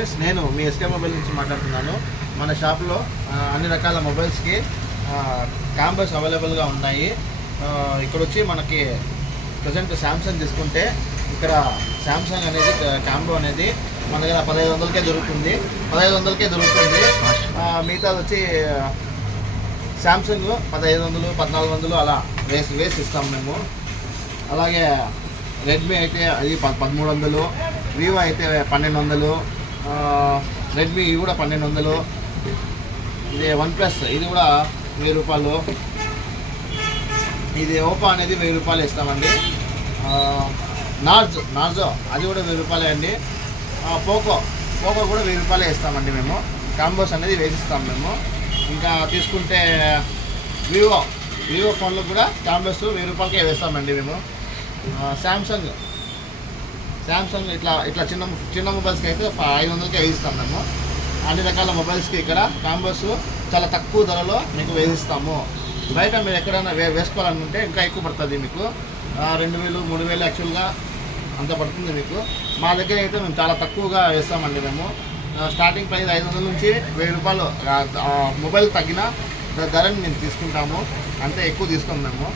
Friends నేను మీ SK mobile నుంచి మాట్లాడుతున్నాను. మన షాప్లో అన్ని రకాల మొబైల్స్కి క్యాంబర్స్ అవైలబుల్గా ఉన్నాయి. ఇక్కడ వచ్చి మనకి ప్రజెంట్ శాంసంగ్ తీసుకుంటే ఇక్కడ శాంసంగ్ అనేది క్యాంబో అనేది మన దగ్గర పదహైదు వందలకే దొరుకుతుంది. పదహైదు వందలకే దొరుకుతుంది. మిగతాది వచ్చి శాంసంగ్ పదహైదు వందలు పద్నాలుగు వందలు అలా వేసి వేసి ఇస్తాం మేము. అలాగే రెడ్మీ అయితే అది పదమూడు వందలు వివో అయితే పన్నెండు వందలు రెడ్మీ ఇవి కూడా పన్నెండు వందలు ఇది వన్ ప్లస్ ఇది కూడా వెయ్యి రూపాయలు ఇది ఓపో అనేది వెయ్యి రూపాయలు ఇస్తామండి. నార్జో నార్జ్ నార్జో అది కూడా వెయ్యి రూపాయలే అండి. పోకో పోకో కూడా వెయ్యి రూపాయలే ఇస్తామండి మేము. కాంబోస్ అనేది వేసిస్తాం మేము. ఇంకా తీసుకుంటే వివో వివో ఫోన్లో కూడా కాంబోస్ వెయ్యి రూపాయలకే వేస్తామండి మేము. శాంసంగ్ శాంసంగ్ ఇట్లా ఇట్లా చిన్న చిన్న మొబైల్స్కి అయితే ఐదు వందలకే వేయిస్తాం మేము. అన్ని రకాల మొబైల్స్కి ఇక్కడ కాంబోస్ చాలా తక్కువ ధరలో మీకు వేధిస్తాము. బయట మీరు ఎక్కడైనా వే వేసుకోవాలనుకుంటే ఇంకా ఎక్కువ పడుతుంది మీకు. రెండు వేలు మూడు వేలు యాక్చువల్గా అంత పడుతుంది మీకు. మా దగ్గర అయితే మేము చాలా తక్కువగా వేస్తామండి మేము. స్టార్టింగ్ ప్రైస్ ఐదు వందల నుంచి వెయ్యి రూపాయలు. మొబైల్ తగ్గిన ధరని మేము తీసుకుంటాము. అంతే ఎక్కువ తీసుకుందాము మేము.